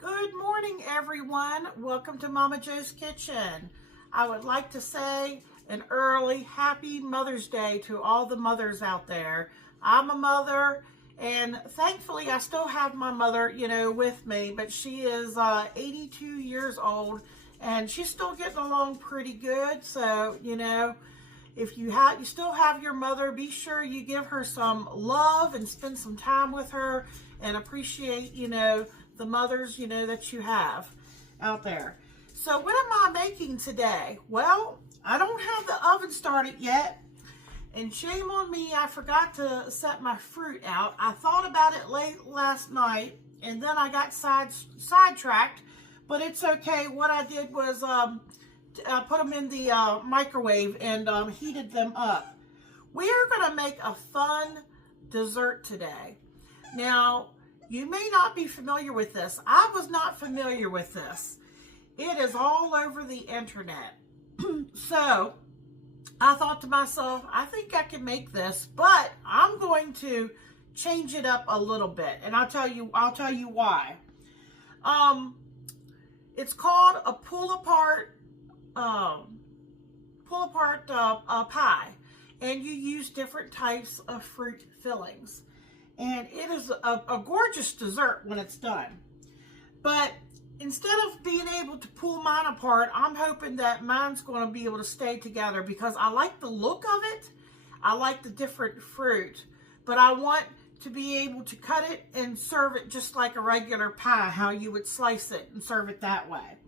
Good morning, everyone. Welcome to Momma Jo's Kitchen. I would like to say an early happy Mother's Day to all the mothers out there. I'm a mother, and thankfully I still have my mother, with me, but she is 82 years old, and she's still getting along pretty good. So, if you still have your mother, be sure you give her some love and spend some time with her and appreciate, the mothers, that you have out there. So what am I making today? Well, I don't have the oven started yet, and shame on me, I forgot to set my fruit out. I thought about it late last night, and then I got sidetracked, but it's okay. What I did was put them in the microwave and heated them up. We are going to make a fun dessert today. Now, you may not be familiar with this. I was not familiar with this. It is all over the internet. So, I thought to myself, I think I can make this, but I'm going to change it up a little bit, and I'll tell you why. It's called a pull-apart pie, and you use different types of fruit fillings. And it is a gorgeous dessert when it's done. But instead of being able to pull mine apart, I'm hoping that mine's going to be able to stay together because I like the look of it. I like the different fruit. But I want to be able to cut it and serve it just like a regular pie, how you would slice it and serve it that way.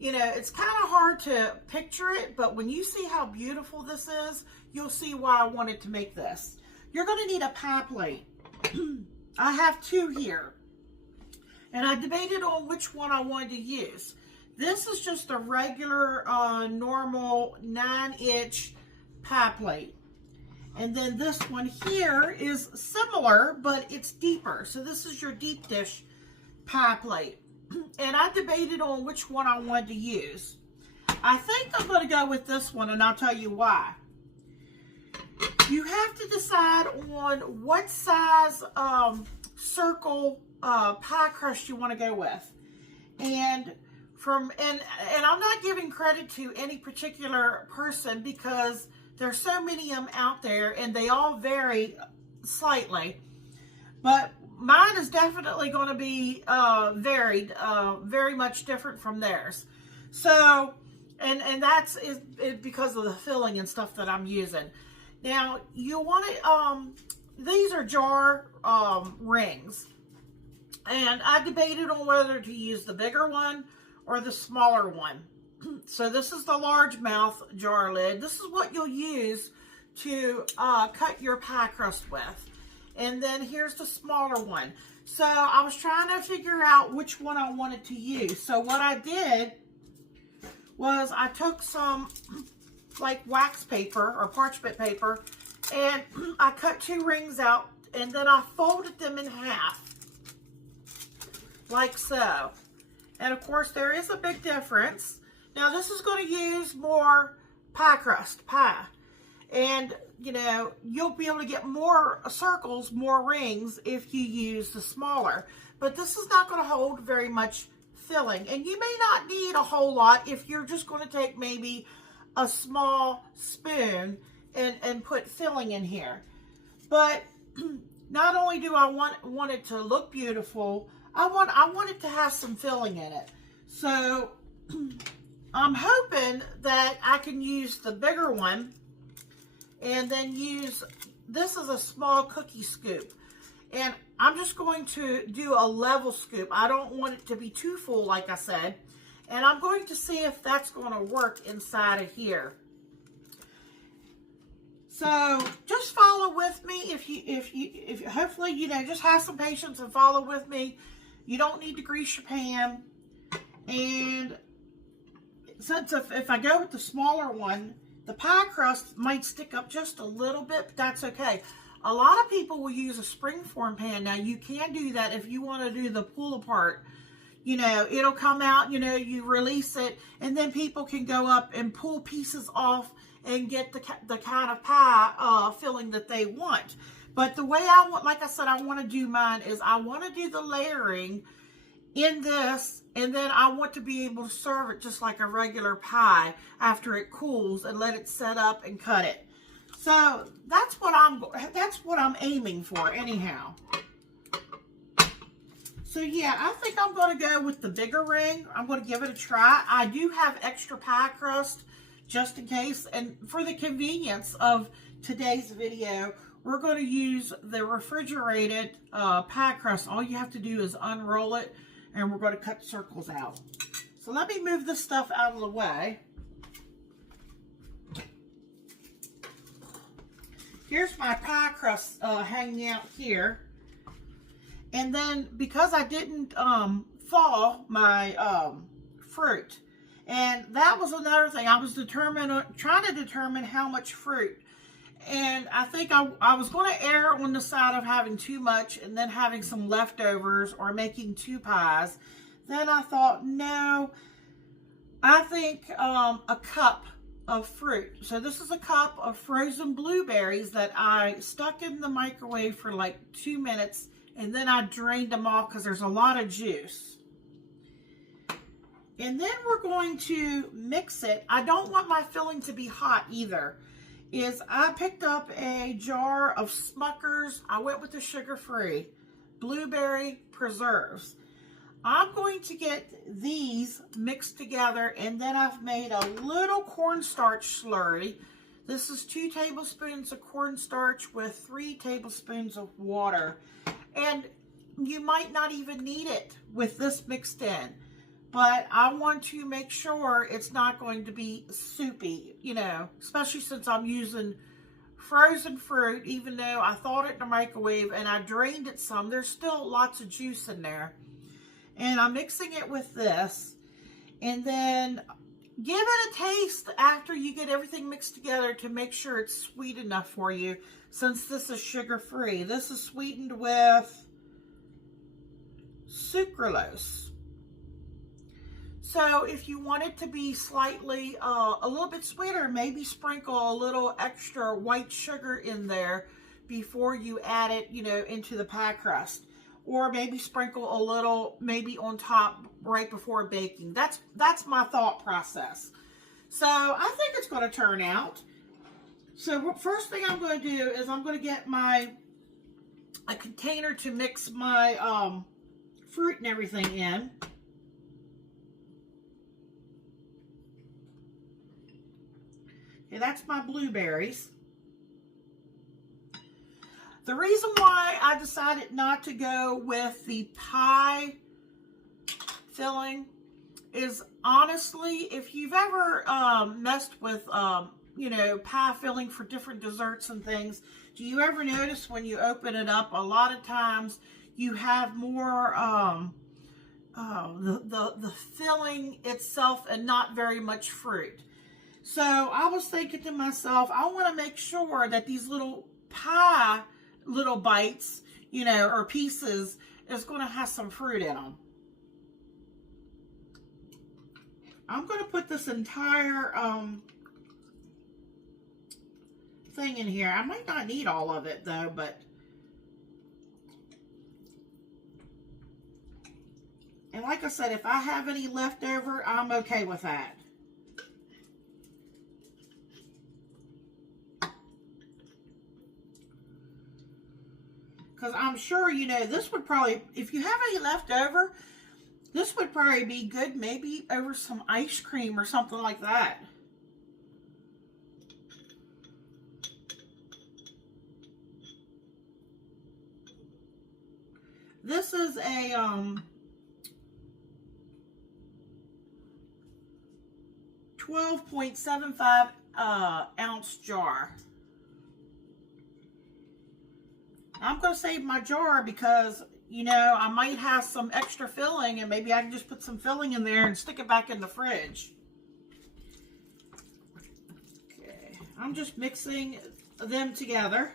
It's kind of hard to picture it, but when you see how beautiful this is, you'll see why I wanted to make this. You're going to need a pie plate. I have two here, and I debated on which one I wanted to use. This is just a regular, normal 9-inch pie plate. And then this one here is similar, but it's deeper. So this is your deep dish pie plate. And I debated on which one I wanted to use. I think I'm going to go with this one, and I'll tell you why. You have to decide on what size circle pie crust you want to go with. And I'm not giving credit to any particular person because there's so many of them out there and they all vary slightly. But mine is definitely going to be varied, very much different from theirs. So, and that's because of the filling and stuff that I'm using. Now, you want to, these are jar rings. And I debated on whether to use the bigger one or the smaller one. So this is the largemouth jar lid. This is what you'll use to cut your pie crust with. And then here's the smaller one. So I was trying to figure out which one I wanted to use. So what I did was I took some like wax paper or parchment paper, and I cut 2 rings out, and then I folded them in half like so. And of course there is a big difference. Now this is going to use more pie crust pie, and you'll be able to get more circles, more rings if you use the smaller, but this is not going to hold very much filling, and you may not need a whole lot if you're just going to take maybe a small spoon and put filling in here. But not only do I want it to look beautiful, I want it to have some filling in it. So I'm hoping that I can use the bigger one and then use, this is a small cookie scoop. And I'm just going to do a level scoop. I don't want it to be too full, like I said. And I'm going to see if that's going to work inside of here. So just follow with me. If you hopefully, just have some patience and follow with me. You don't need to grease your pan. And since if I go with the smaller one, the pie crust might stick up just a little bit, but that's okay. A lot of people will use a springform pan. Now you can do that if you want to do the pull apart. It'll come out, you release it, and then people can go up and pull pieces off and get the kind of pie filling that they want. But the way I want, like I said, I want to do mine is I want to do the layering in this, and then I want to be able to serve it just like a regular pie after it cools and let it set up and cut it. So that's what I'm aiming for anyhow. So yeah, I think I'm going to go with the bigger ring. I'm going to give it a try. I do have extra pie crust just in case, and for the convenience of today's video, we're going to use the refrigerated pie crust. All you have to do is unroll it, and we're going to cut circles out. So let me move this stuff out of the way. Here's my pie crust hanging out here. And then because I didn't thaw my fruit, and that was another thing, I was trying to determine how much fruit. And I think I was going to err on the side of having too much and then having some leftovers or making two pies. Then I thought, no, I think a cup of fruit. So this is a cup of frozen blueberries that I stuck in the microwave for like 2 minutes, and then I drained them off because there's a lot of juice. And then we're going to mix it. I don't want my filling to be hot either. I picked up a jar of Smucker's. I went with the sugar-free blueberry preserves. I'm going to get these mixed together, and then I've made a little cornstarch slurry. This is 2 tablespoons of cornstarch with 3 tablespoons of water. And you might not even need it with this mixed in, but I want to make sure it's not going to be soupy, you know, especially since I'm using frozen fruit. Even though I thawed it in the microwave and I drained it some, there's still lots of juice in there. And I'm mixing it with this, and then give it a taste after you get everything mixed together to make sure it's sweet enough for you, since this is sugar-free. This is sweetened with sucralose. So if you want it to be slightly, a little bit sweeter, maybe sprinkle a little extra white sugar in there before you add it, you know, into the pie crust. Or maybe sprinkle a little, maybe on top right before baking. That's my thought process. So I think it's going to turn out. So first thing I'm going to do is I'm going to get a container to mix my fruit and everything in. Okay, that's my blueberries. The reason why I decided not to go with the pie filling is, honestly, if you've ever messed with, you know, pie filling for different desserts and things, do you ever notice when you open it up, a lot of times you have more the filling itself and not very much fruit? So I was thinking to myself, I want to make sure that these little bites, you know, or pieces, is going to have some fruit in them. I'm going to put this entire thing in here. I might not need all of it though, but and like I said, if I have any left over, I'm okay with that. Because I'm sure, you know, this would probably, if you have any left over, this would probably be good maybe over some ice cream or something like that. This is a 12.75 ounce jar. I'm going to save my jar because, you know, I might have some extra filling, and maybe I can just put some filling in there and stick it back in the fridge. Okay, I'm just mixing them together.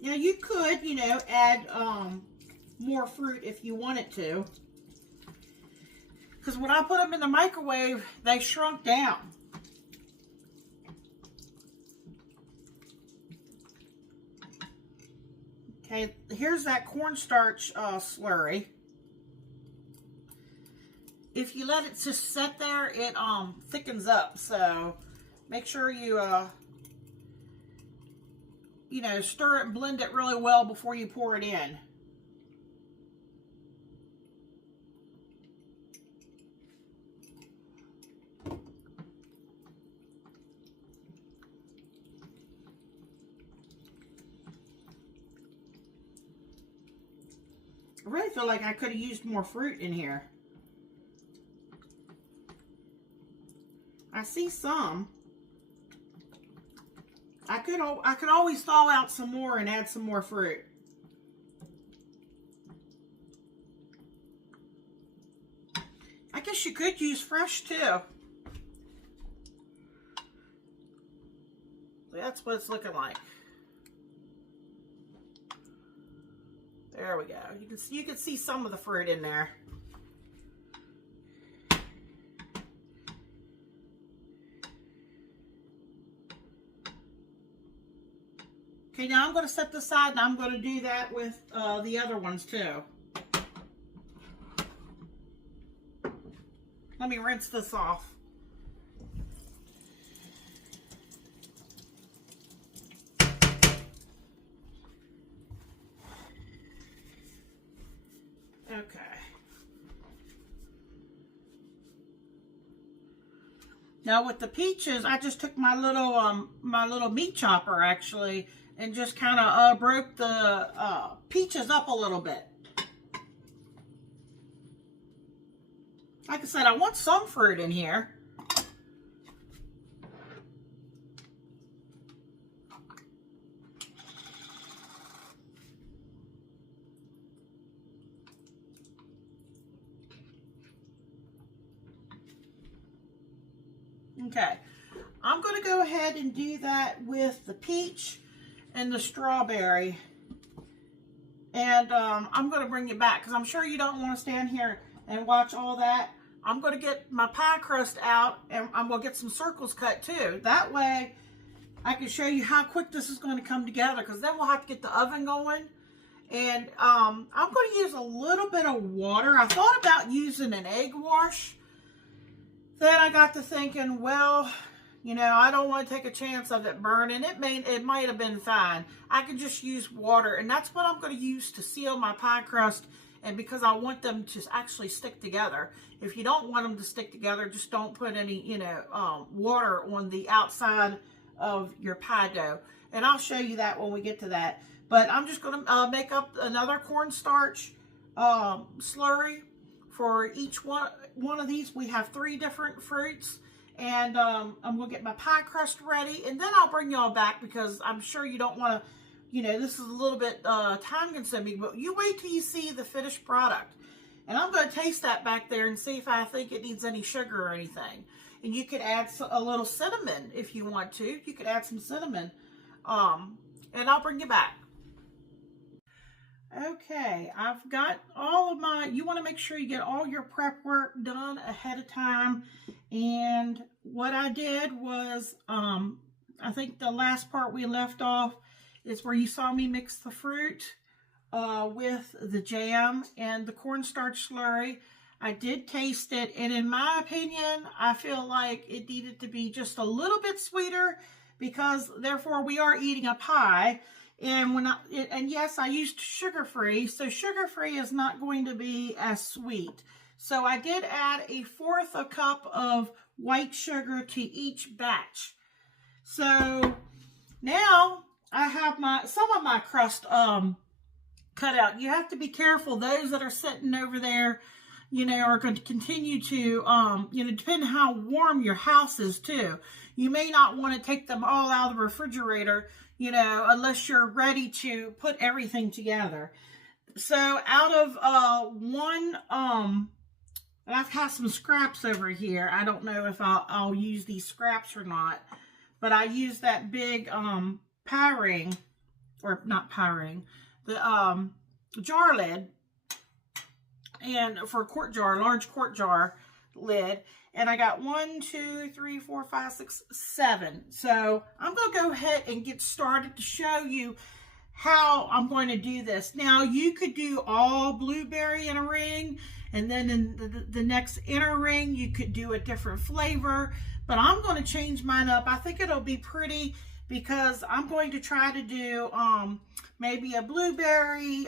Now you could, you know, add more fruit if you wanted to. Because when I put them in the microwave, they shrunk down. Okay, here's that cornstarch slurry. If you let it just sit there, it thickens up. So make sure you you know, stir it and blend it really well before you pour it in. I really feel like I could have used more fruit in here. I see some. I could always thaw out some more and add some more fruit. I guess you could use fresh too. That's what it's looking like. There we go. You can see some of the fruit in there. Okay, now I'm going to set this aside and I'm going to do that with the other ones too. Let me rinse this off. Okay. Now with the peaches, I just took my little meat chopper actually and just kind of broke the peaches up a little bit. Like I said, I want some fruit in here. Okay, I'm going to go ahead and do that with the peach and the strawberry. And I'm going to bring you back because I'm sure you don't want to stand here and watch all that. I'm going to get my pie crust out and I'm going to get some circles cut too. That way I can show you how quick this is going to come together, because then we'll have to get the oven going. And I'm going to use a little bit of water. I thought about using an egg wash. Then I got to thinking, well, you know, I don't want to take a chance of it burning. It might have been fine. I could just use water, and that's what I'm going to use to seal my pie crust, and because I want them to actually stick together. If you don't want them to stick together, just don't put any, you know, water on the outside of your pie dough. And I'll show you that when we get to that. But I'm just going to make up another cornstarch slurry. For each one of these, we have 3 different fruits. And I'm going to get my pie crust ready. And then I'll bring y'all back, because I'm sure you don't want to, you know, this is a little bit time consuming. But you wait till you see the finished product. And I'm going to taste that back there and see if I think it needs any sugar or anything. And you could add a little cinnamon if you want to. You could add some cinnamon. And I'll bring you back. Okay, I've got all of my, you want to make sure you get all your prep work done ahead of time. And what I did was, I think the last part we left off is where you saw me mix the fruit with the jam and the cornstarch slurry. I did taste it, and in my opinion, I feel like it needed to be just a little bit sweeter, because therefore we are eating a pie. And and yes, I used sugar-free, so sugar-free is not going to be as sweet. So I did add 1/4 cup of white sugar to each batch. So now I have some of my crust cut out. You have to be careful. Those that are sitting over there, you know, are going to continue to, you know, depending on how warm your house is too. You may not want to take them all out of the refrigerator, you know, unless you're ready to put everything together. So out of one, I've got some scraps over here. I don't know if I'll use these scraps or not, but I used that big pie ring, or not pie ring, the jar lid, and for a quart jar, large quart jar lid. And I got 1, 2, 3, 4, 5, 6, 7. So I'm going to go ahead and get started to show you how I'm going to do this. Now, you could do all blueberry in a ring, and then in the next inner ring, you could do a different flavor, but I'm going to change mine up. I think it'll be pretty because I'm going to try to do maybe a blueberry,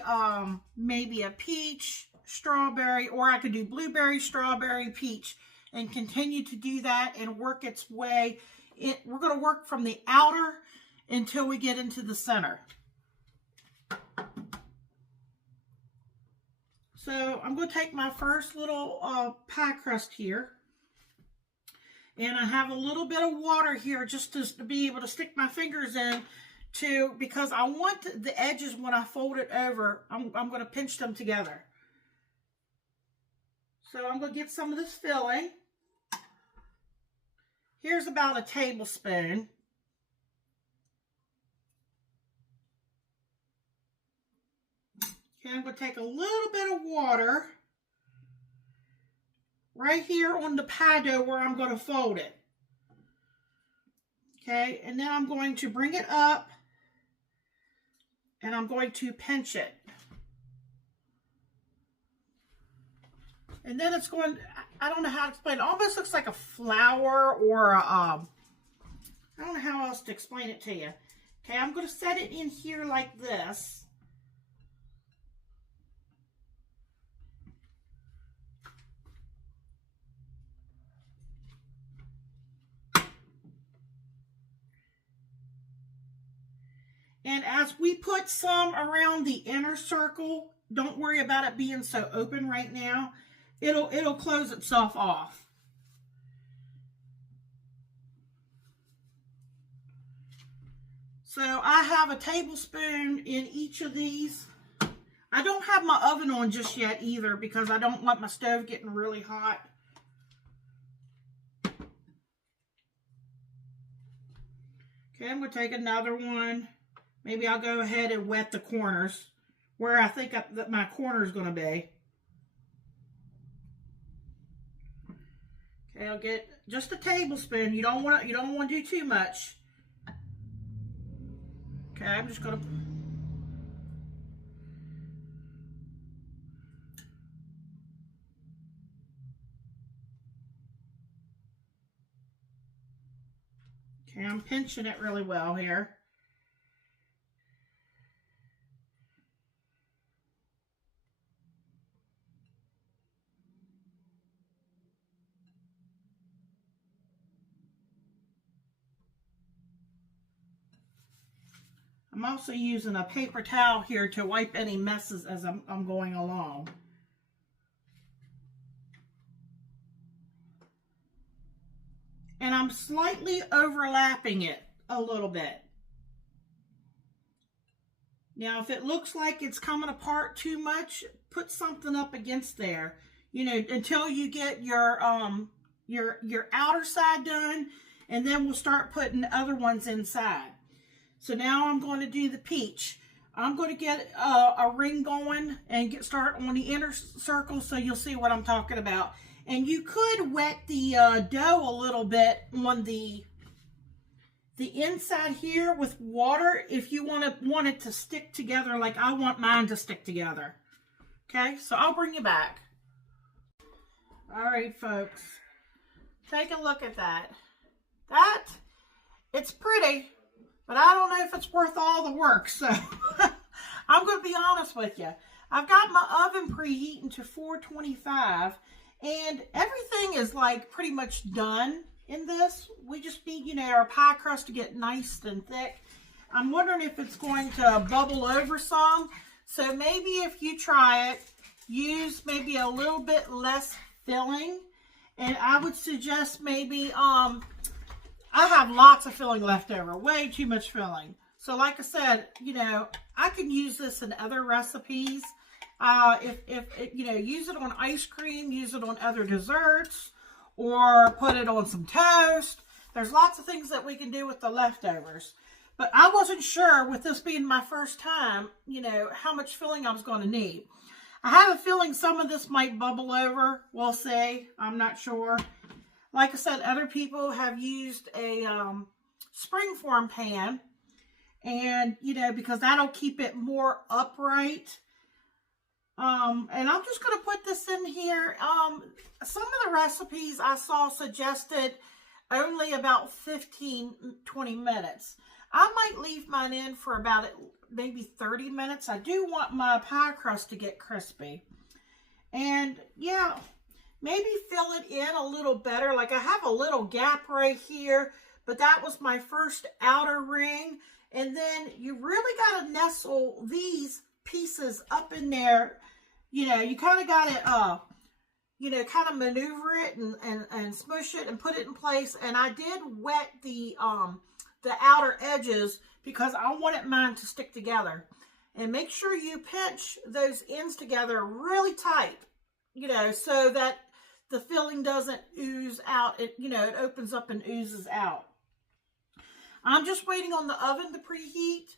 maybe a peach, strawberry, or I could do blueberry, strawberry, peach, and continue to do that and work its way. We're going to work from the outer until we get into the center. So I'm going to take my first little pie crust here, and I have a little bit of water here just to be able to stick my fingers in because I want the edges when I fold it over, I'm going to pinch them together. So I'm going to get some of this filling. Here's about a tablespoon. Okay, I'm going to take a little bit of water right here on the pie dough where I'm going to fold it. Okay, and then I'm going to bring it up and I'm going to pinch it. And then it's going, I don't know how to explain it. It almost looks like a flower or I don't know how else to explain it to you. Okay, I'm going to set it in here like this. And as we put some around the inner circle, don't worry about it being so open right now. It'll close itself off. So I have a tablespoon in each of these. I don't have my oven on just yet either because I don't want my stove getting really hot. Okay, I'm going to take another one. Maybe I'll go ahead and wet the corners where I think that my corner is going to be. Okay, I'll get just a tablespoon. You don't want to do too much. Okay, I'm just going to. Okay, I'm pinching it really well here. I'm also using a paper towel here to wipe any messes as I'm going along. And I'm slightly overlapping it a little bit. Now, if it looks like it's coming apart too much, put something up against there, you know, until you get your outer side done, and then we'll start putting other ones inside. So now I'm going to do the peach. I'm going to get a ring going and start on the inner circle so you'll see what I'm talking about. And you could wet the dough a little bit on the inside here with water if you want it to stick together like I want mine to stick together. Okay, so I'll bring you back. All right, folks. Take a look at that. It's pretty, but I don't know if it's worth all the work, so I'm going to be honest with you. I've got my oven preheating to 425, and everything is like pretty much done in this. We just need, you know, our pie crust to get nice and thick. I'm wondering if it's going to bubble over some, so maybe if you try it, use maybe a little bit less filling, and I would suggest maybe, I have lots of filling left over, way too much filling. So like I said, you know, I can use this in other recipes. If you know, use it on ice cream, use it on other desserts, or put it on some toast. There's lots of things that we can do with the leftovers. But I wasn't sure, with this being my first time, you know, how much filling I was going to need. I have a feeling some of this might bubble over. We'll see. I'm not sure. Like I said, other people have used a springform pan, And, you know, because that'll keep it more upright. And I'm just going to put this in here. Some of the recipes I saw suggested only about 15-20 minutes. I might leave mine in for about maybe 30 minutes. I do want my pie crust to get crispy. And yeah, maybe fill it in a little better. Like I have a little gap right here, but that was my first outer ring. And then you really got to nestle these pieces up in there. You know, you kind of got to, you know, kind of maneuver it and smush it and put it in place. And I did wet the outer edges because I wanted mine to stick together. And make sure you pinch those ends together really tight, you know, so that the filling doesn't ooze out. It, you know, it opens up and oozes out. I'm just waiting on the oven to preheat,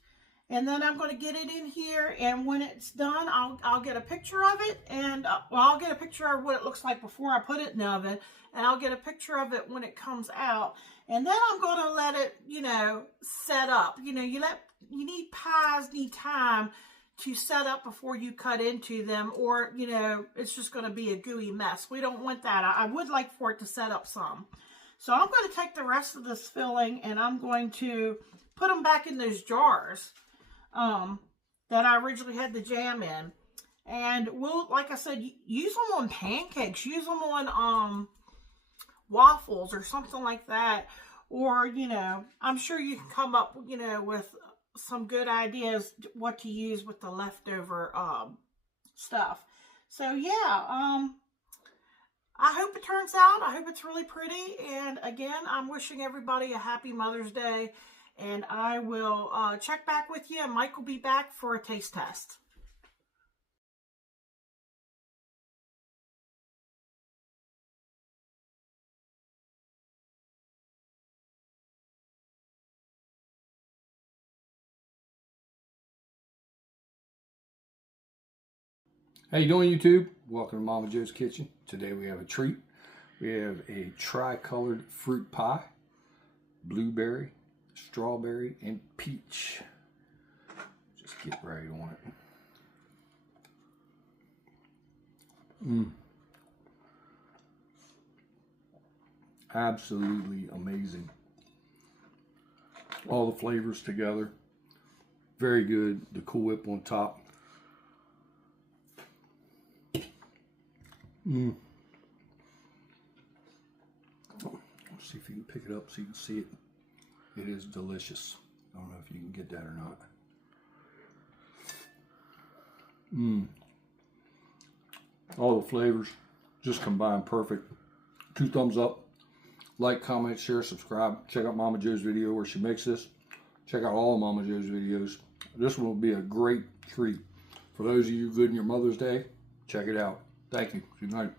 and then I'm going to get it in here, and when it's done, I'll get a picture of it, and well, I'll get a picture of what it looks like before I put it in the oven, and I'll get a picture of it when it comes out, and then I'm going to let it, you know, set up. You know, pies need time to set up before you cut into them, or, you know, it's just going to be a gooey mess. We don't want that. I would like for it to set up some. So I'm going to take the rest of this filling and I'm going to put them back in those jars that I originally had the jam in. And we'll, like I said, use them on pancakes. Use them on waffles or something like that. Or, you know, I'm sure you can come up, you know, with some good ideas what to use with the leftover stuff. So, yeah, I hope it turns out. I hope it's really pretty. And again, I'm wishing everybody a happy Mother's Day. And I will check back with you. And Mike will be back for a taste test. How you doing, YouTube? Welcome to Momma Jo's Kitchen. Today we have a treat. We have a tricolored fruit pie, blueberry, strawberry, and peach. Just get right on it. Absolutely amazing. All the flavors together. Very good. The Cool Whip on top. Let's see if you can pick it up so you can see it. It is delicious. I don't know if you can get that or not. All the flavors just combined perfect. 2 thumbs up. Like, comment, share, subscribe. Check out Momma Jo's video where she makes this. Check out all of Momma Jo's videos. This one will be a great treat. For those of you good in your Mother's Day, check it out. Thank you. Good night.